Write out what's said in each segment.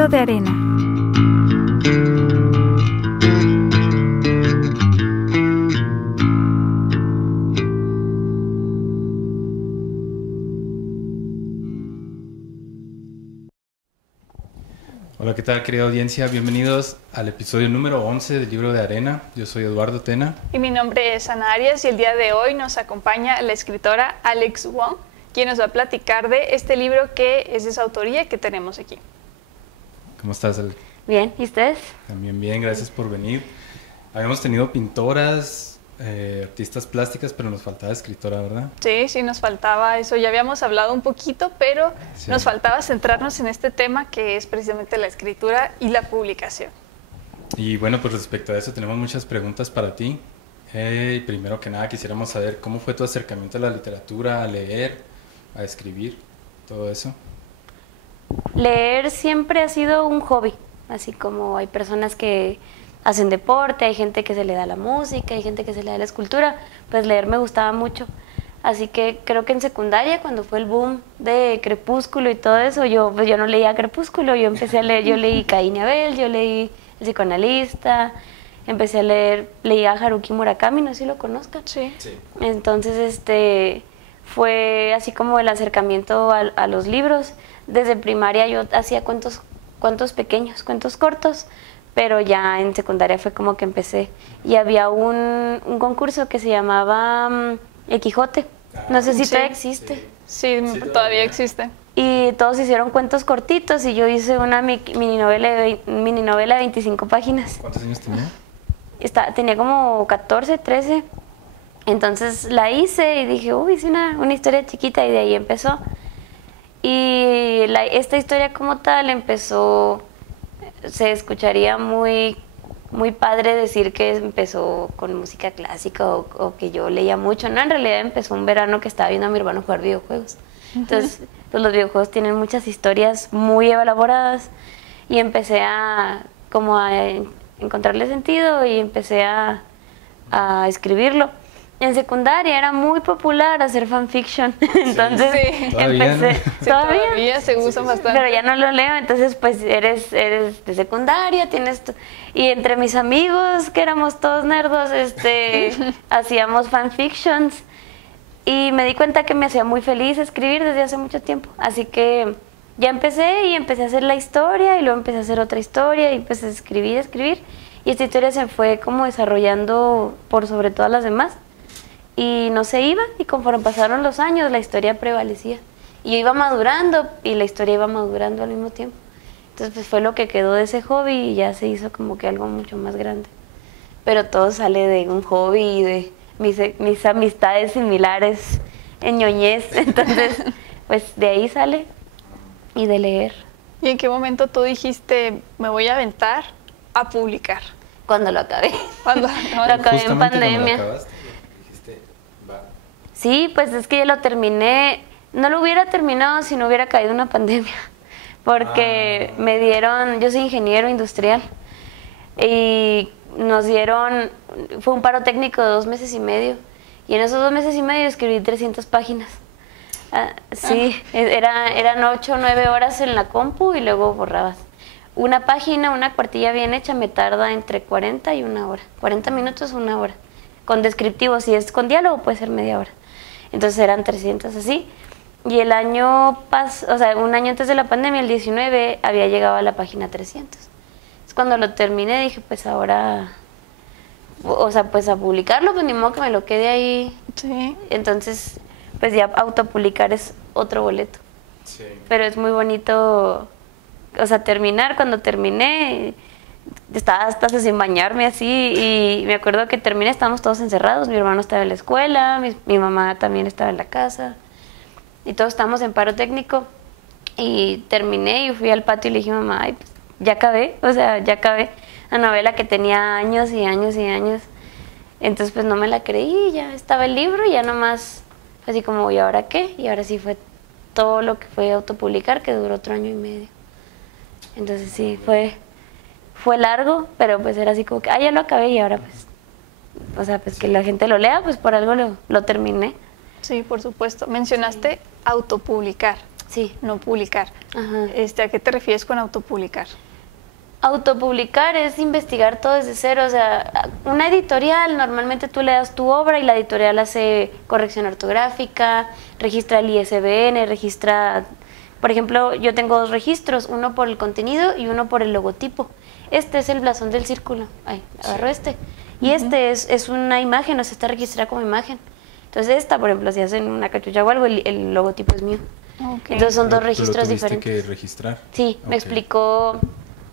libro de arena. Hola, ¿qué tal, querida audiencia? Bienvenidos al episodio número 11 del libro de arena. Yo soy Eduardo Tena. Y mi nombre es Ana Arias y el día de hoy nos acompaña la escritora Alex Wong, quien nos va a platicar de este libro que es de su autoría que tenemos aquí. ¿Cómo estás, Alex? Bien, ¿y ustedes? También bien, gracias por venir. Habíamos tenido pintoras, artistas plásticas, pero nos faltaba escritora, ¿verdad? Sí, nos faltaba eso. Ya habíamos hablado un poquito, pero Sí. nos faltaba centrarnos en este tema que es precisamente la escritura y la publicación. Y bueno, pues respecto a eso tenemos muchas preguntas para ti. Primero que nada quisiéramos saber cómo fue tu acercamiento a la literatura, a leer, a escribir, todo eso. Leer siempre ha sido un hobby, así como hay personas que hacen deporte, hay gente que se le da la música, hay gente que se le da la escultura, pues leer me gustaba mucho. Así que creo que en secundaria, cuando fue el boom de Crepúsculo y todo eso, yo no leía Crepúsculo, yo empecé a leer, yo leí Caín y Abel, yo leí El psicoanalista, empecé a leer, leía a Haruki Murakami, no sé si lo conozcan. Sí. Entonces, fue así como el acercamiento a los libros. Desde primaria yo hacía cuentos pequeños, cuentos cortos, pero ya en secundaria fue como que empecé. Y había un concurso que se llamaba El Quijote, no sé si Sí. todavía existe. Sí, todavía existe. Y todos hicieron cuentos cortitos y yo hice una mini novela de 25 páginas. ¿Cuántos años tenía? Tenía como 14, 13. Entonces la hice y dije, hice una historia chiquita y de ahí empezó. Y esta historia como tal empezó, se escucharía muy, muy padre decir que empezó con música clásica o que yo leía mucho. No, en realidad empezó un verano que estaba viendo a mi hermano jugar videojuegos. Entonces, pues los videojuegos tienen muchas historias muy elaboradas y empecé a encontrarle sentido y empecé a escribirlo. En secundaria era muy popular hacer fanfiction, entonces Sí. Todavía, empecé, ¿no? Sí, todavía se usa bastante. pero ya no lo leo, entonces pues eres de secundaria, y entre mis amigos que éramos todos nerdos, hacíamos fanfictions y me di cuenta que me hacía muy feliz escribir desde hace mucho tiempo, así que ya empecé a hacer la historia y luego empecé a hacer otra historia y empecé a escribir y esta historia se fue como desarrollando por sobre todas las demás. Y no se iba, y conforme pasaron los años la historia prevalecía. Y yo iba madurando y la historia iba madurando al mismo tiempo. Entonces pues fue lo que quedó de ese hobby y ya se hizo como que algo mucho más grande. Pero todo sale de un hobby y de mis amistades similares en ñoñez. Entonces pues de ahí sale y de leer. ¿Y en qué momento tú dijiste, me voy a aventar a publicar? Cuando lo acabé. Cuando Lo acabé en Justamente cuando lo pandemia. acabaste, dijiste, va. Sí, pues es que ya lo terminé. No lo hubiera terminado si no hubiera caído una pandemia, porque yo soy ingeniero industrial, y fue un paro técnico de 2 meses y medio, y en esos 2 meses y medio escribí 300 páginas. Sí, eran 8 o 9 horas en la compu y luego borrabas. Una página, una cuartilla bien hecha me tarda entre 40 y 1 hora, 40 minutos, 1 hora. Con descriptivo, si es con diálogo puede ser media hora. Entonces eran 300 así. Y el año un año antes de la pandemia, el 19, había llegado a la página 300. Entonces cuando lo terminé dije, pues ahora, pues a publicarlo, pues ni modo que me lo quede ahí. Sí. Entonces, pues ya autopublicar es otro boleto. Sí. Pero es muy bonito, cuando terminé, estaba hasta sin bañarme así, y me acuerdo que terminé, estábamos todos encerrados, mi hermano estaba en la escuela, mi mamá también estaba en la casa, y todos estábamos en paro técnico, y terminé y fui al patio y le dije a mamá, ay, pues, ya acabé la novela que tenía años y años y años. Entonces pues no me la creí, ya estaba el libro y ya nomás fue así como, ¿y ahora qué? Y ahora sí fue todo lo que fue autopublicar, que duró 1 año y medio. Entonces sí, fue largo, pero pues era así como que, ya lo acabé y ahora pues, que la gente lo lea, pues por algo lo terminé. Sí, por supuesto. Mencionaste autopublicar. Sí. no publicar. Ajá. ¿A qué te refieres con autopublicar? Autopublicar es investigar todo desde cero, o sea, una editorial, normalmente tú le das tu obra y la editorial hace corrección ortográfica, registra el ISBN, registra, por ejemplo, yo tengo 2 registros, uno por el contenido y uno por el logotipo. Este es el blasón del círculo, ay, agarro este, y este es una imagen, o sea, está registrada como imagen. Entonces esta, por ejemplo, si hacen una cachucha o algo, el logotipo es mío. Okay. Entonces son 2 ¿Tú registros lo tuviste diferentes. que registrar? Sí, me Ok. explicó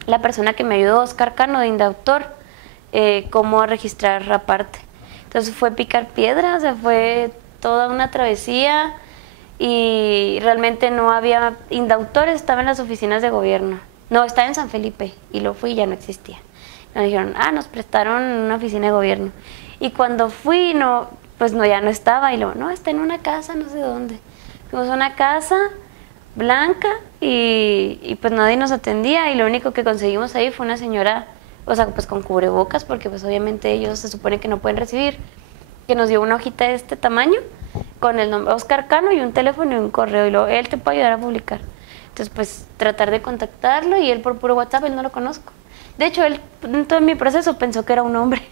la persona que me ayudó, Oscar Cano, de Indautor, cómo registrar aparte. Entonces fue picar piedra, o sea, fue toda una travesía y realmente no había... Indautor estaba en las oficinas de gobierno. No, estaba en San Felipe y lo fui y ya no existía. Nos dijeron, nos prestaron una oficina de gobierno. Y cuando fui, no, pues no, ya no estaba. Y luego, no, está en una casa, no sé dónde. Fuimos a una casa blanca y pues nadie nos atendía y lo único que conseguimos ahí fue una señora, o sea, pues con cubrebocas, porque pues obviamente ellos se supone que no pueden recibir, que nos dio una hojita de este tamaño con el nombre Oscar Cano y un teléfono y un correo y luego él te puede ayudar a publicar. Entonces pues tratar de contactarlo y él por puro WhatsApp, él no lo conozco. De hecho, él en todo mi proceso pensó que era un hombre.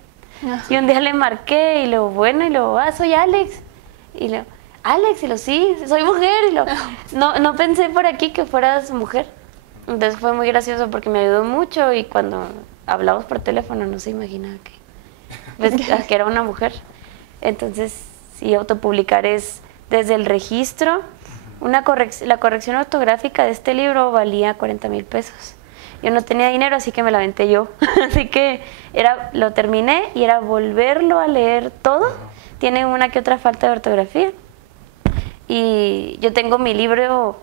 Y un día le marqué y luego, bueno, y luego, soy Alex. Y luego, Alex, y lo sí, soy mujer. Y lo, no pensé por aquí que fueras mujer. Entonces fue muy gracioso porque me ayudó mucho y cuando hablamos por teléfono no se imaginaba que era una mujer. Entonces, sí, autopublicar es desde el registro. La corrección ortográfica de este libro valía 40,000 pesos. Yo no tenía dinero, así que me la aventé yo. Así que lo terminé y era volverlo a leer todo. Tiene una que otra falta de ortografía. Y yo tengo mi libro,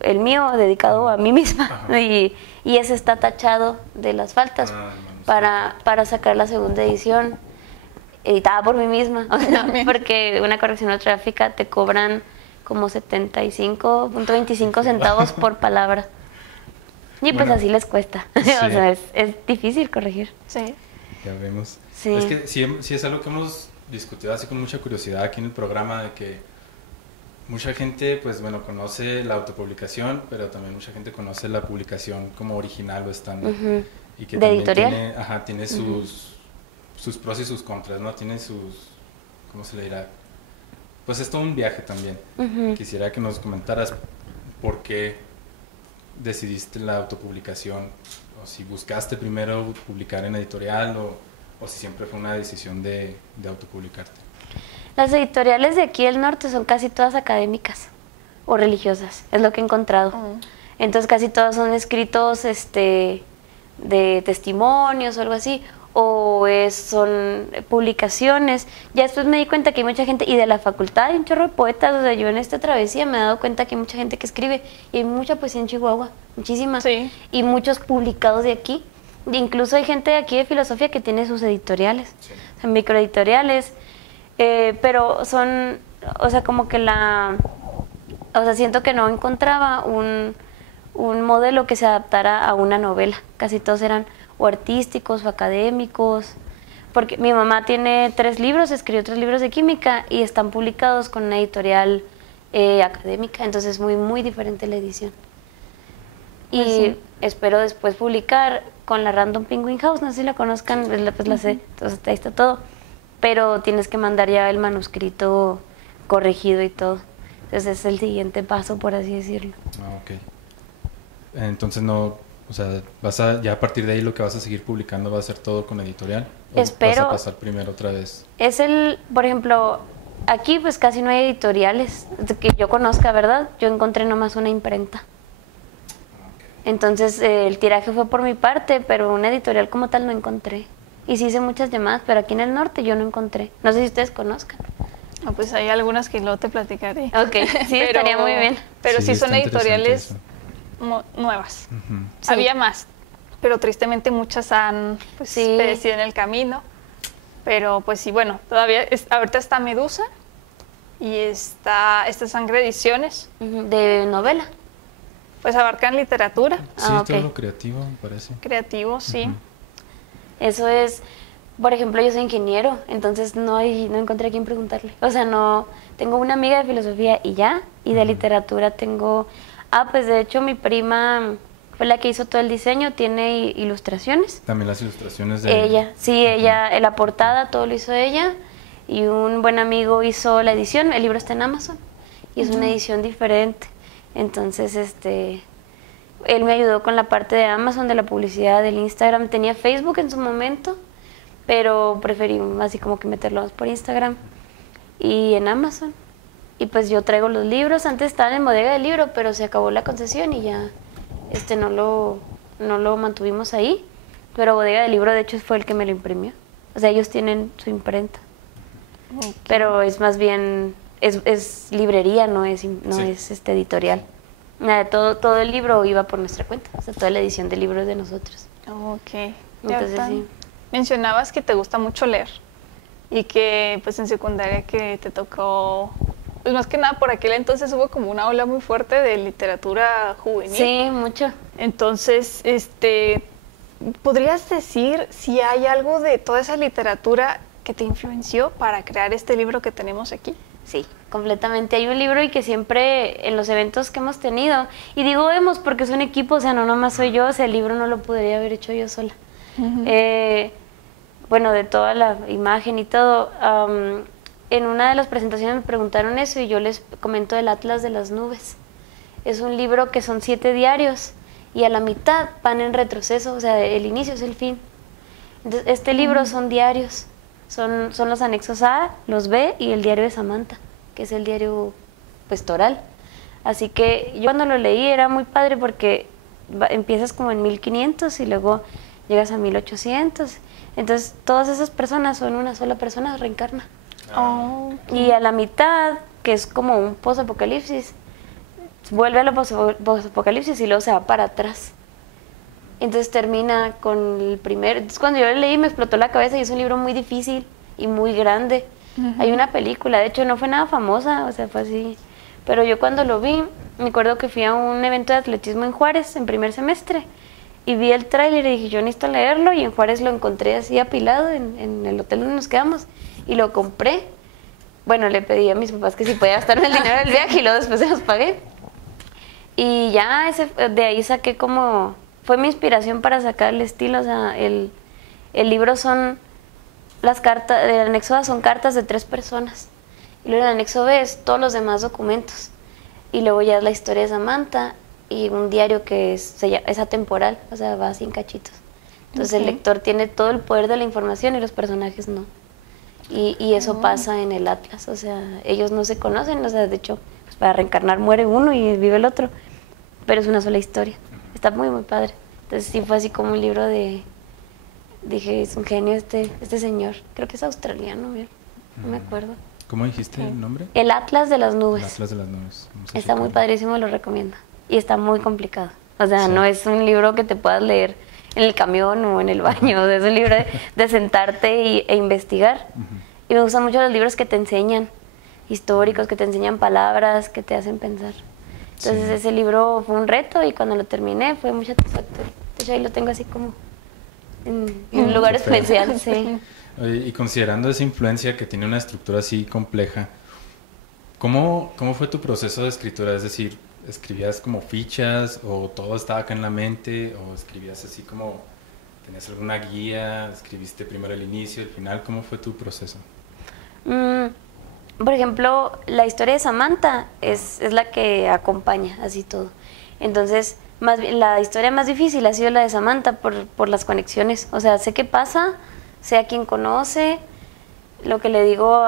el mío, dedicado a mí misma. Y ese está tachado de las faltas para sacar la segunda edición, editada por mí misma. O sea, porque una corrección ortográfica te cobran como 75.25 centavos por palabra. Y pues así les cuesta. Sí. O sea, es difícil corregir. Sí. Ya vemos. Sí. Es que sí es algo que hemos discutido así con mucha curiosidad aquí en el programa, de que mucha gente, pues bueno, conoce la autopublicación, pero también mucha gente conoce la publicación como original o estándar. Y que ¿De también editorial? tiene sus pros y sus contras, ¿no? Tiene sus, ¿cómo se le dirá? Pues es todo un viaje también. Quisiera que nos comentaras por qué decidiste la autopublicación, o si buscaste primero publicar en editorial, o si siempre fue una decisión de autopublicarte. Las editoriales de aquí del norte son casi todas académicas o religiosas, es lo que he encontrado. Entonces casi todas son escritos de testimonios o algo así, o son publicaciones. Ya después me di cuenta que hay mucha gente, y de la facultad hay un chorro de poetas, o sea, yo en esta travesía me he dado cuenta que hay mucha gente que escribe, y hay mucha poesía en Chihuahua, muchísima, Sí. y muchos publicados de aquí. Incluso hay gente de aquí de filosofía que tiene sus editoriales, o sea, microeditoriales, pero son, o sea, como que o sea, siento que no encontraba un modelo que se adaptara a una novela. Casi todos eran o artísticos o académicos, porque mi mamá tiene 3 libros, escribió 3 libros de química y están publicados con una editorial académica, entonces es muy, muy diferente la edición. Y Pues sí. espero después publicar con la Random Penguin House, no sé si la conozcan, pues la sé, entonces ahí está todo, pero tienes que mandar ya el manuscrito corregido y todo. Entonces es el siguiente paso, por así decirlo. Ok. Entonces no, o sea, ya a partir de ahí lo que vas a seguir publicando va a ser todo con editorial. ¿O Espero. vas a pasar primero otra vez? Por ejemplo, aquí pues casi no hay editoriales que yo conozca, ¿verdad? Yo encontré nomás una imprenta. Entonces el tiraje fue por mi parte, pero una editorial como tal no encontré. Y sí hice muchas llamadas, pero aquí en el norte yo no encontré. No sé si ustedes conozcan. Pues hay algunas que luego te platicaré. Ok, sí, estaría muy bien. Pero sí son está interesante editoriales eso. nuevas. Sí. Había más, pero tristemente muchas han perecido en el camino. Pero pues sí, bueno, todavía ahorita está Medusa y está Sangre Ediciones. ¿De novela? Pues abarcan literatura, Sí, ok. todo lo creativo, me parece. creativo, sí. Eso es, por ejemplo, yo soy ingeniero, entonces no encontré a quién preguntarle. O sea, no, tengo una amiga de filosofía y ya, y de literatura tengo Pues de hecho mi prima fue la que hizo todo el diseño, tiene ilustraciones. También las ilustraciones de... Ella, sí, ella, la portada, todo lo hizo ella. Y un buen amigo hizo la edición, el libro está en Amazon. Y es una edición diferente. Entonces, él me ayudó con la parte de Amazon, de la publicidad, del Instagram. Tenía Facebook en su momento, pero preferí así como que meterlo más por Instagram y en Amazon. Y pues yo traigo los libros. Antes estaban en Bodega del Libro, pero se acabó la concesión y ya no lo mantuvimos ahí. Pero Bodega del Libro, de hecho, fue el que me lo imprimió. O sea, ellos tienen su imprenta. Okay. Pero es más bien, es librería, no es editorial. Nada, todo el libro iba por nuestra cuenta. O sea, toda la edición del libro es de nosotros. Ok. Entonces, sí. Mencionabas que te gusta mucho leer y que pues en secundaria que te tocó, pues más que nada por aquel entonces hubo como una ola muy fuerte de literatura juvenil. Sí, mucho. Entonces, ¿podrías decir si hay algo de toda esa literatura que te influenció para crear este libro que tenemos aquí? Sí, completamente. Hay un libro y que siempre en los eventos que hemos tenido, y digo hemos porque es un equipo, o sea, no nomás soy yo, o sea, el libro no lo podría haber hecho yo sola. Bueno, de toda la imagen y todo, en una de las presentaciones me preguntaron eso y yo les comento el Atlas de las Nubes. Es un libro que son 7 diarios y a la mitad van en retroceso, o sea, el inicio es el fin. Entonces, este libro son diarios, son los anexos A, los B y el diario de Samantha, que es el diario pues toral. Así que yo cuando lo leí era muy padre porque empiezas como en 1500 y luego llegas a 1800. Entonces todas esas personas son una sola persona, reencarna. Y a la mitad, que es como un post-apocalipsis, vuelve a la post-apocalipsis y luego se va para atrás. Entonces termina con el primer... Entonces cuando yo lo leí me explotó la cabeza y es un libro muy difícil y muy grande. Hay una película, de hecho no fue nada famosa, o sea, fue así. Pero yo cuando lo vi, me acuerdo que fui a un evento de atletismo en Juárez en primer semestre y vi el tráiler y dije, yo necesito leerlo, y en Juárez lo encontré así apilado en el hotel donde nos quedamos y lo compré. Bueno, le pedí a mis papás que si podía gastarme el dinero del viaje y luego después se los pagué. Y ya de ahí saqué como... Fue mi inspiración para sacar el estilo, o sea, el libro son las cartas, el anexo A son cartas de 3 personas, y luego el anexo B es todos los demás documentos, y luego ya es la historia de Samantha y un diario que es atemporal, o sea, va sin cachitos. Entonces el lector tiene todo el poder de la información y los personajes no. Y eso pasa en el Atlas, o sea, ellos no se conocen, o sea, de hecho, pues para reencarnar muere uno y vive el otro, pero es una sola historia. Está muy, muy padre. Entonces sí fue así como un libro de... Dije, es un genio este señor. Creo que es australiano, no me acuerdo. ¿Cómo dijiste el nombre? El Atlas de las Nubes. El Atlas de las Nubes. Está muy padrísimo, lo recomiendo. Y está muy complicado. O sea, no es un libro que te puedas leer en el camión o en el baño. O sea, es un libro de sentarte e investigar. Y me gustan mucho los libros que te enseñan, históricos, que te enseñan palabras, que te hacen pensar. Entonces ese libro fue un reto y cuando lo terminé fue muy satisfactorio. De hecho ahí lo tengo así como en un lugar especial, sí. Oye, y considerando esa influencia que tiene una estructura así compleja, ¿cómo fue tu proceso de escritura? Es decir, ¿escribías como fichas o todo estaba acá en la mente? ¿O escribías así como, tenías alguna guía? ¿Escribiste primero el inicio, el final? ¿Cómo fue tu proceso? Por ejemplo, la historia de Samantha es la que acompaña así todo. Entonces, la historia más difícil ha sido la de Samantha por las conexiones. O sea, sé qué pasa, sé a quién conoce. Lo que le digo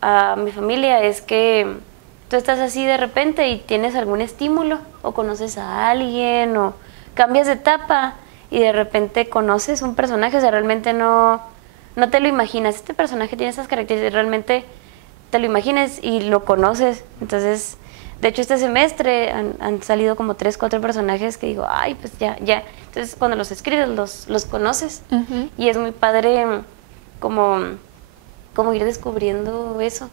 a mi familia es que tú estás así de repente y tienes algún estímulo, o conoces a alguien, o cambias de etapa y de repente conoces un personaje. O sea, realmente no te lo imaginas. Este personaje tiene esas características, realmente te lo imagines y lo conoces. Entonces, de hecho este semestre han salido como 3, 4 personajes que digo, ay, pues ya. Entonces cuando los escribes los conoces. Y es muy padre como ir descubriendo eso.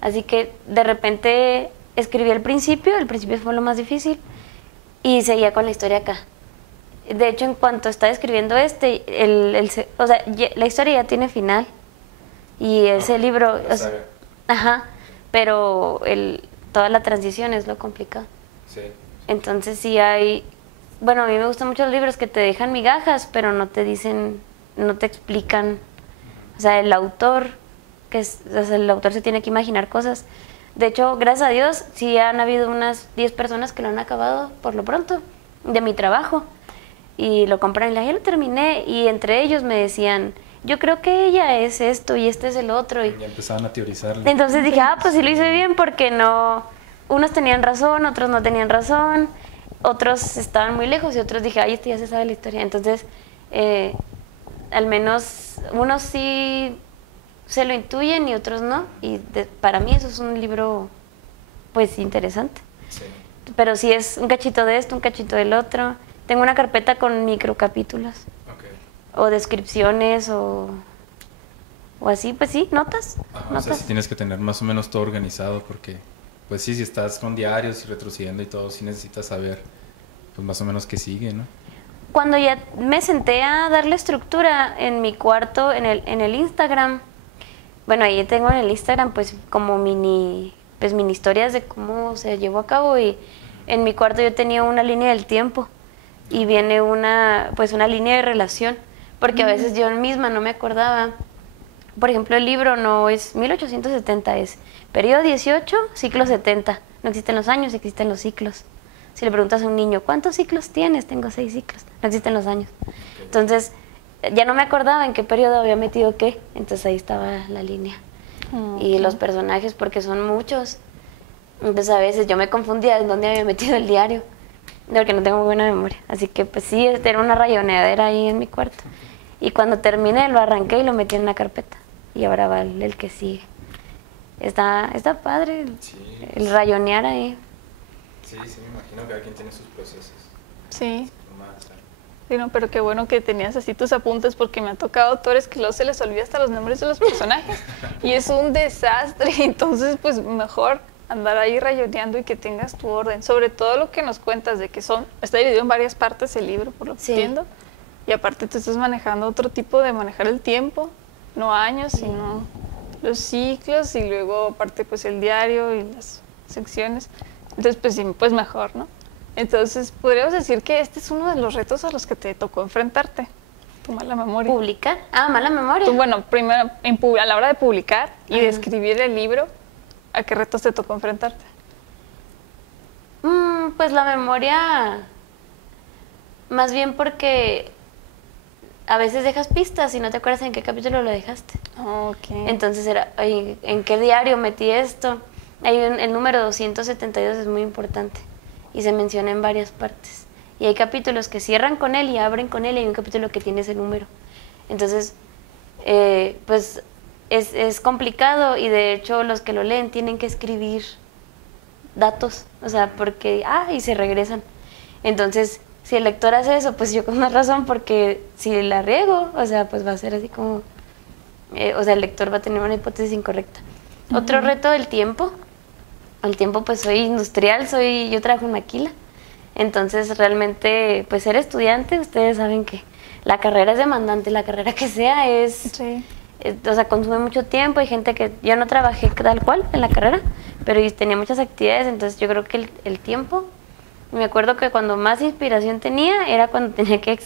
Así que de repente escribí el principio fue lo más difícil y seguía con la historia acá. De hecho, en cuanto estaba escribiendo o sea, la historia ya tiene final y ese libro... Ajá, pero toda la transición es lo complicado. Sí, Entonces sí hay, bueno, a mí me gustan mucho los libros que te dejan migajas, pero no te dicen, no te explican, o sea, el autor, o sea, el autor se tiene que imaginar cosas. De hecho, gracias a Dios, sí han habido unas 10 personas que lo han acabado por lo pronto, de mi trabajo, y lo compran y ya lo terminé, y entre ellos me decían, yo creo que ella es esto y este es el otro. Y ya empezaban a teorizarlo. Entonces dije, pues sí lo hice bien, porque no, unos tenían razón, otros no tenían razón, otros estaban muy lejos y otros dije, este ya se sabe la historia. Entonces, al menos unos sí se lo intuyen y otros no, y para mí eso es un libro pues interesante. Sí. Pero sí es un cachito de esto, un cachito del otro. Tengo una carpeta con microcapítulos. Okay. O descripciones o así, pues sí, notas. Ajá, notas. O sea, sí tienes que tener más o menos todo organizado porque pues sí, si estás con diarios y retrocediendo y todo, sí necesitas saber pues más o menos qué sigue, ¿no? Cuando ya me senté a darle estructura en mi cuarto, en el Instagram, bueno, ahí tengo en el Instagram pues como mini historias de cómo se llevó a cabo, y en mi cuarto yo tenía una línea del tiempo y viene una línea de relación, porque a veces yo misma no me acordaba. Por ejemplo, el libro no es 1870, es periodo 18, ciclo 70. No existen los años, existen los ciclos. Si le preguntas a un niño, ¿cuántos ciclos tienes? Tengo 6 ciclos. No existen los años. Entonces, ya no me acordaba en qué periodo había metido qué. Entonces ahí estaba la línea. Okay. Y los personajes, porque son muchos. Entonces a veces yo me confundía en dónde había metido el diario, porque no tengo buena memoria. Así que pues sí, era una rayoneadera ahí en mi cuarto. Y cuando terminé lo arranqué y lo metí en una carpeta. Y ahora va el que sigue. Está padre el rayonear ahí. Sí, me imagino que cada quien tiene sus procesos. Sí. Sí, no, pero qué bueno que tenías así tus apuntes, porque me ha tocado autores que luego se les olvida hasta los nombres de los personajes y es un desastre. Entonces, pues mejor andar ahí rayoneando y que tengas tu orden. Sobre todo lo que nos cuentas de que está dividido en varias partes el libro, por lo que entiendo. Y aparte tú estás manejando otro tipo de manejar el tiempo, no años, sino los ciclos, y luego aparte pues el diario y las secciones. Entonces pues sí, pues mejor, ¿no? Entonces podríamos decir que este es uno de los retos a los que te tocó enfrentarte, tu mala memoria. ¿Publicar? Mala memoria. Tú, bueno, primero a la hora de publicar y de escribir el libro, ¿a qué retos te tocó enfrentarte? Pues la memoria, más bien porque a veces dejas pistas y no te acuerdas en qué capítulo lo dejaste. Okay. Entonces era, ¿en qué diario metí esto? El número 272 es muy importante y se menciona en varias partes. Y hay capítulos que cierran con él y abren con él, y hay un capítulo que tiene ese número. Entonces, pues es complicado, y de hecho los que lo leen tienen que escribir datos, o sea, porque, y se regresan. Entonces, si el lector hace eso, pues yo con más razón, porque si la riego, o sea, pues va a ser así como, o sea, el lector va a tener una hipótesis incorrecta. Otro reto del tiempo. El tiempo, pues soy industrial, yo trabajo en maquila, entonces realmente pues ser estudiante, ustedes saben que la carrera es demandante, la carrera que sea o sea, consume mucho tiempo. Hay gente que yo no trabajé tal cual en la carrera, pero tenía muchas actividades, entonces yo creo que el tiempo, me acuerdo que cuando más inspiración tenía era cuando tenía que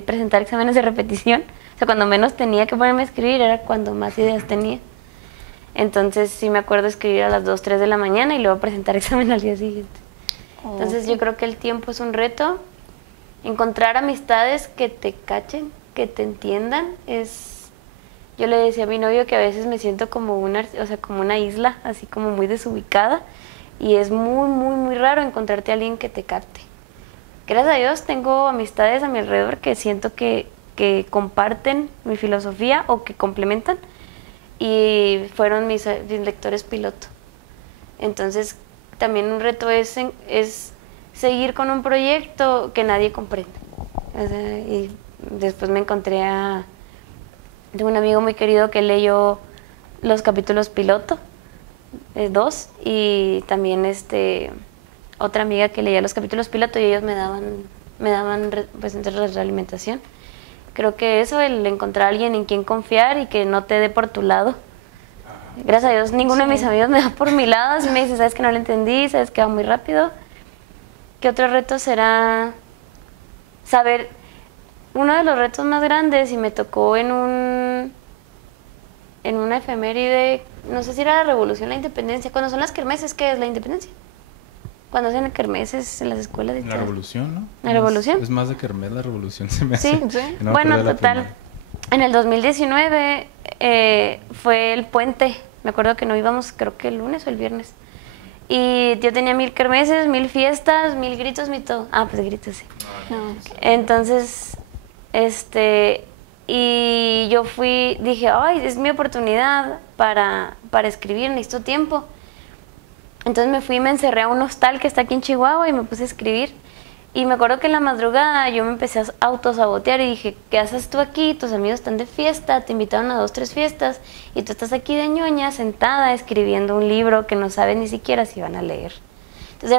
presentar exámenes de repetición, o sea, cuando menos tenía que ponerme a escribir era cuando más ideas tenía. Entonces sí me acuerdo escribir a las 2, 3 de la mañana y luego presentar examen al día siguiente. Entonces yo creo que el tiempo es un reto. Encontrar amistades que te cachen, que te entiendan. Yo le decía a mi novio que a veces me siento como como una isla, así como muy desubicada. Y es muy, muy, muy raro encontrarte a alguien que te capte. Gracias a Dios tengo amistades a mi alrededor que siento que comparten mi filosofía o que complementan. Y fueron mis lectores piloto. Entonces también un reto es seguir con un proyecto que nadie comprende. O sea, y después me encontré de un amigo muy querido que leyó los capítulos piloto, 2, y también otra amiga que leía los capítulos piloto, y ellos me daban pues retroalimentación. Creo que eso, el encontrar a alguien en quien confiar y que no te dé por tu lado. Gracias a Dios, ninguno de mis amigos me da por mi lado. Si me dice, sabes que no lo entendí, sabes que va muy rápido. ¿Qué otro reto será? Saber, uno de los retos más grandes, y me tocó en una efeméride, no sé si era la Revolución, la Independencia, cuando son las kermeses, ¿qué es la Independencia? Cuando hacen kermeses en las escuelas. La Revolución, ¿no? La Revolución. Es más de kermés la Revolución, se me hace. Sí. No bueno, acuerdo de la total, primera. en el 2019 fue el puente, me acuerdo que no íbamos, creo que el lunes o el viernes. Y yo tenía 1000 kermeses, 1000 fiestas, 1000 gritos, 1000 todo. Ah, pues gritos, sí. Entonces, y yo dije, ay, es mi oportunidad para escribir, necesito tiempo. Entonces me fui y me encerré a un hostal que está aquí en Chihuahua y me puse a escribir. Y me acuerdo que en la madrugada yo me empecé a autosabotear y dije, ¿qué haces tú aquí? Tus amigos están de fiesta, te invitaron a 2, 3 fiestas y tú estás aquí de ñoña, sentada, escribiendo un libro que no sabes ni siquiera si van a leer. Entonces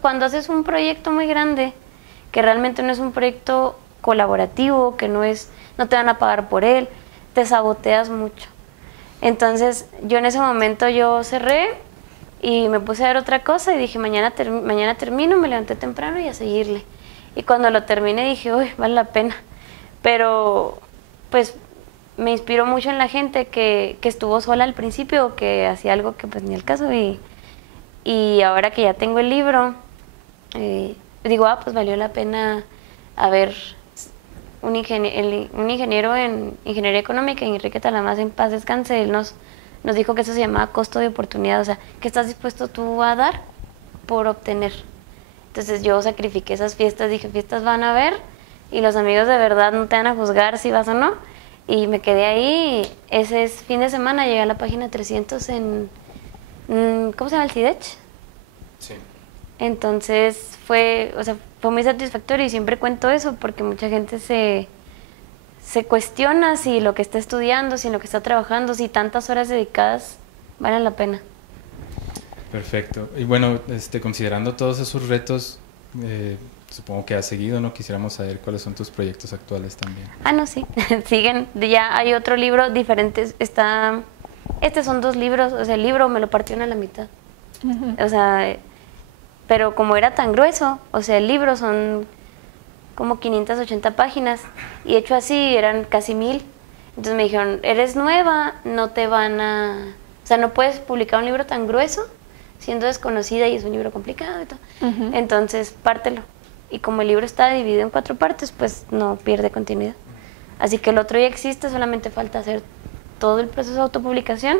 cuando haces un proyecto muy grande, que realmente no es un proyecto colaborativo, que no te van a pagar por él, te saboteas mucho. Entonces yo en ese momento yo cerré y me puse a ver otra cosa y dije, mañana termino, me levanté temprano y a seguirle. Y cuando lo terminé dije, uy, vale la pena. Pero pues me inspiró mucho en la gente que estuvo sola al principio, que hacía algo que pues ni al caso. Y ahora que ya tengo el libro, digo, pues valió la pena haber un ingeniero en ingeniería económica, Enrique Talamás, en paz descanse, él nos dijo que eso se llamaba costo de oportunidad, o sea, ¿qué estás dispuesto tú a dar por obtener? Entonces yo sacrifiqué esas fiestas, dije, fiestas van a haber y los amigos de verdad no te van a juzgar si vas o no, y me quedé ahí. Ese fin de semana llegué a la página 300 en, ¿cómo se llama? El CIDECH. Sí. Entonces fue muy satisfactorio y siempre cuento eso porque mucha gente se cuestiona si lo que está estudiando, si lo que está trabajando, si tantas horas dedicadas valen la pena. Perfecto. Y bueno, considerando todos esos retos, supongo que has seguido, ¿no? Quisiéramos saber cuáles son tus proyectos actuales también. Ah, no, sí. Siguen. Ya hay otro libro diferente. Son 2 libros. O sea, el libro me lo partieron a la mitad. O sea, pero como era tan grueso, o sea, el libro son como 580 páginas y hecho así eran casi 1000. Entonces me dijeron, eres nueva, no te van a... O sea, no puedes publicar un libro tan grueso siendo desconocida y es un libro complicado y todo. Entonces, pártelo. Y como el libro está dividido en 4 partes, pues no pierde continuidad. Así que el otro ya existe, solamente falta hacer todo el proceso de autopublicación.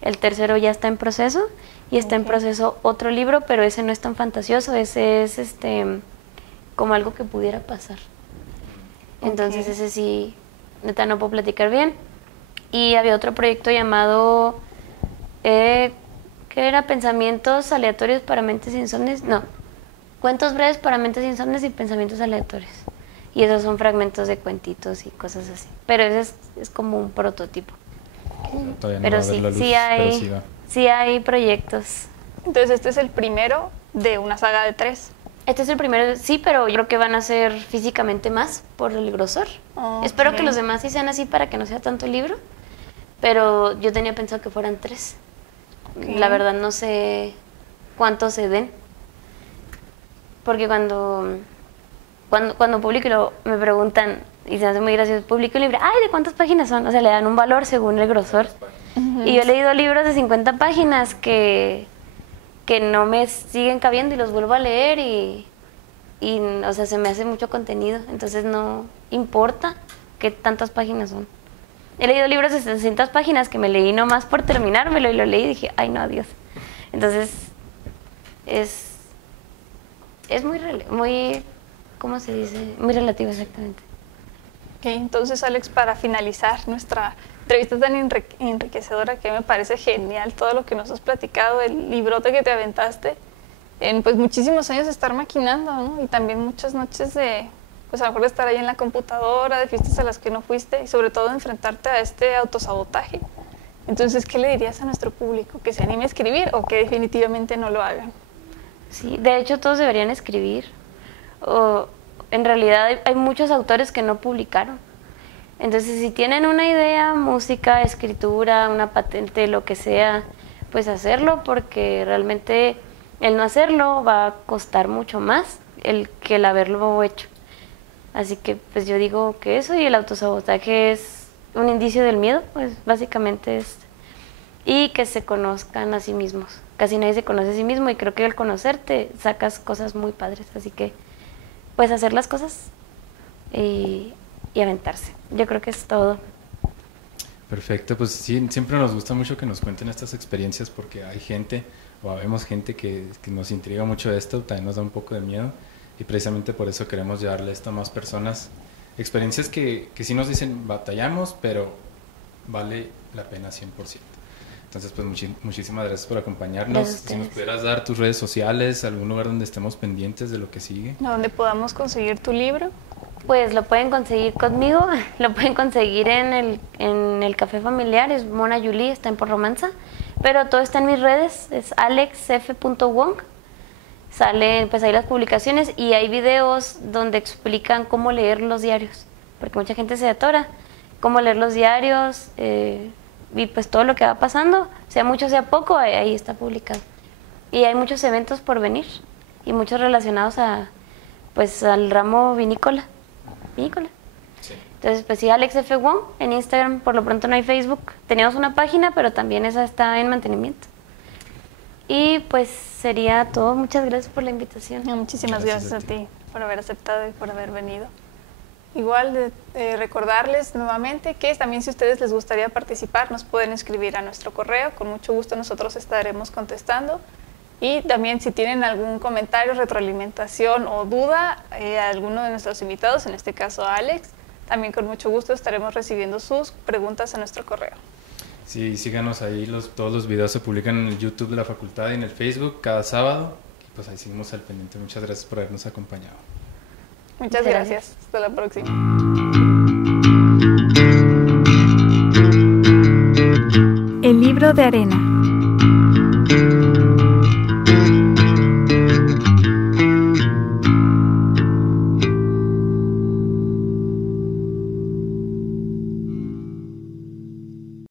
El tercero ya está en proceso y está en proceso otro libro, pero ese no es tan fantasioso, ese es como algo que pudiera pasar. Entonces ese sí, neta no puedo platicar bien. Y había otro proyecto llamado, que era Pensamientos aleatorios para mentes insomnes, no, Cuentos breves para mentes insomnes y pensamientos aleatorios. Y esos son fragmentos de cuentitos y cosas así. Pero ese es como un prototipo. Todavía no Pero va a ver sí, la luz, sí hay proyectos. Entonces este es el primero de una saga de 3. Este es el primero, sí, pero yo creo que van a ser físicamente más por el grosor. Espero que los demás sí sean así para que no sea tanto el libro, pero yo tenía pensado que fueran 3. La verdad no sé cuántos se den, porque cuando publico me preguntan, y se me hace muy gracioso, publico un libro, ay, ¿de cuántas páginas son? O sea, le dan un valor según el grosor. Y yo he leído libros de 50 páginas que no me siguen cabiendo y los vuelvo a leer y o sea, se me hace mucho contenido, entonces no importa qué tantas páginas son. He leído libros de 600 páginas que me leí nomás por terminármelo y lo leí y dije, ay no, adiós. Entonces es muy, ¿cómo se dice? Muy relativo, exactamente. Ok, entonces Alex, para finalizar nuestra entrevista tan enriquecedora, que me parece genial todo lo que nos has platicado, el librote que te aventaste, en pues muchísimos años de estar maquinando, ¿no? Y también muchas noches de, pues a lo mejor de estar ahí en la computadora, de fiestas a las que no fuiste y sobre todo de enfrentarte a este autosabotaje. Entonces, ¿qué le dirías a nuestro público? ¿Que se anime a escribir o que definitivamente no lo hagan? Sí, de hecho todos deberían escribir. En realidad hay muchos autores que no publicaron. Entonces, si tienen una idea, música, escritura, una patente, lo que sea, pues hacerlo, porque realmente El no hacerlo va a costar mucho más que el haberlo hecho. Así que pues yo digo que eso, y el autosabotaje es un indicio del miedo, pues básicamente es, y que se conozcan a sí mismos. Casi nadie se conoce a sí mismo, y creo que al conocerte sacas cosas muy padres. Así que pues hacer las cosas y aventarse. Yo creo que es todo. Perfecto, pues sí, siempre nos gusta mucho que nos cuenten estas experiencias, porque hay gente, o habemos gente que nos intriga mucho esto, también nos da un poco de miedo, y precisamente por eso queremos llevarle esto a más personas. Experiencias que sí nos dicen, batallamos, pero vale la pena 100%. Entonces, pues muchísimas gracias por acompañarnos. Si nos pudieras dar tus redes sociales, algún lugar donde estemos pendientes de lo que sigue. ¿Dónde podamos conseguir tu libro? Pues lo pueden conseguir conmigo, lo pueden conseguir en el Café Familiar, es Mona Yuli, está en Por Romanza, pero todo está en mis redes, es alexf.wong. Salen pues ahí las publicaciones, y hay videos donde explican cómo leer los diarios, porque mucha gente se atora, cómo leer los diarios, y pues todo lo que va pasando, sea mucho, sea poco, ahí está publicado. Y hay muchos eventos por venir, y muchos relacionados pues al ramo vinícola. Sí. Entonces pues sí, Alex F. Wong en Instagram, por lo pronto no hay Facebook. Tenemos una página, pero también esa está en mantenimiento. Y pues sería todo. Muchas gracias por la invitación. Muchísimas gracias a ti por haber aceptado y por haber venido. Igual recordarles nuevamente que también, si a ustedes les gustaría participar, nos pueden escribir a nuestro correo. Con mucho gusto nosotros estaremos contestando. Y también, si tienen algún comentario, retroalimentación o duda a alguno de nuestros invitados, en este caso a Alex, también con mucho gusto estaremos recibiendo sus preguntas a nuestro correo. Sí, síganos ahí, todos los videos se publican en el YouTube de la facultad y en el Facebook cada sábado, y pues ahí seguimos al pendiente. Muchas gracias por habernos acompañado. Muchas gracias. Hasta la próxima. El libro de arena.